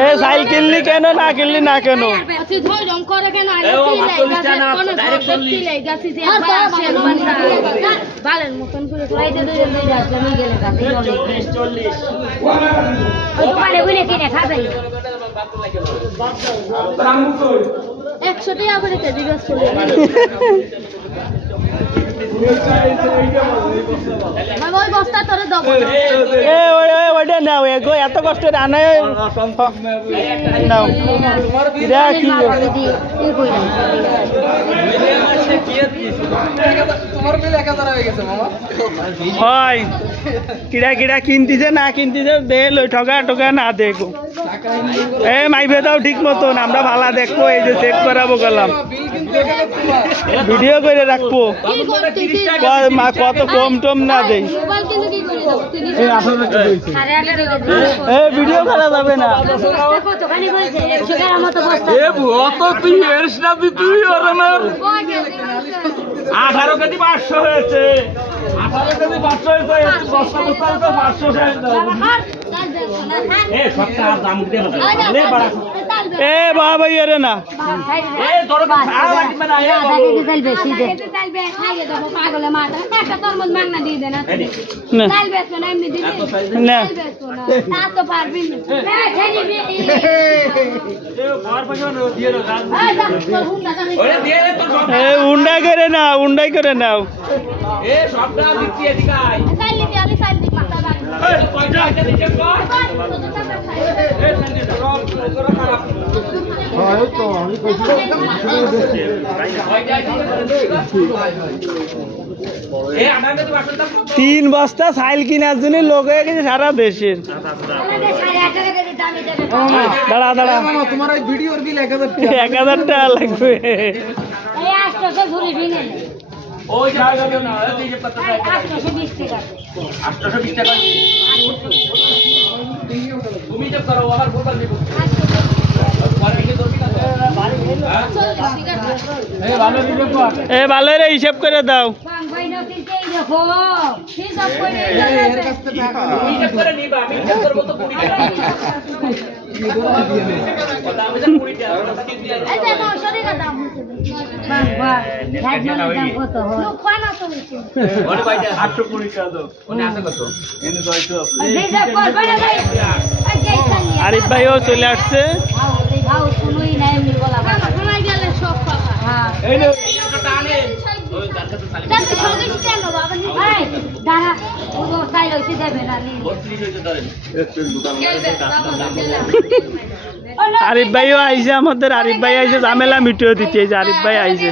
এ সাইল কিনলি কেন না কিনলি না কেন? একশো টাকা করে তে করলে বস্তা তোরে দেবো নাও এগো এত কষ্ট আনায় নাও। দেখ হয় কিরা কিরা কিনতিছে না কিনতিছে দে লই ঠকা ঠকা না দেখো এ মাইবে দাও ঠিক মতন আমরা ভালা দেখব এই যে চেক করাবো গেলাম। ভিডিও করে রাখব। ক- মা কত কম টম না দেই। এ ভিডিও করা যাবে না। তুই এস না তুই তুই না। আঠারো কেজি পাঁচশো হয়েছে। আঠারো কেজি পাঁচশো হয়েছে দশটা বস্তা হয়েছে পাঁচশো। এ সপ্তাহ দাম উঠে না। এ বাবা ইয়ে না। এ তোর লাগবে না এ না, কি চাইল বেশি দে। চাইবে, খাইয়ে দেবো, পাগলে মাথা। একটা তরমুজ দিয়ে দে না। এদি না না, এমনি দিবি? না না। তো পারবি না। এ, ছেনি এ ঘর দিয়ে দাও ওরে দিয়ে দে তোর এ করে নাও উন্ডাই করে নাও এ সবটা দিচ্ছি এদিকে আয় চাইল দিবি, আমি চাইল দিবি, মাথা রাখবি। এ কয়টা আছে কর তিন বস্তা সাইল কিনার জন্য লোক হয়ে গেছে সারা দেশের আমাকে সাড়ে আঠারো কেজি দামি দেবে। দাঁড়া দাঁড়া এক হাজার টাকা লাগবে। ওই জায়গা না এই বিশ টাকা। 820 টাকা তুমি যে করো আবার বলবা দিব পরে এনে ধরবি না চল্লিশ টাকা দে। এ ভালো রে হিসাব করে দাও বাং ভাই এই দেখো। হিসাব করে আরিফ ভাইও আইসে আমাদের আরিফ ভাই আইসে ঝামেলা মিটিয়ে দিতে আরিফ ভাই আইছে।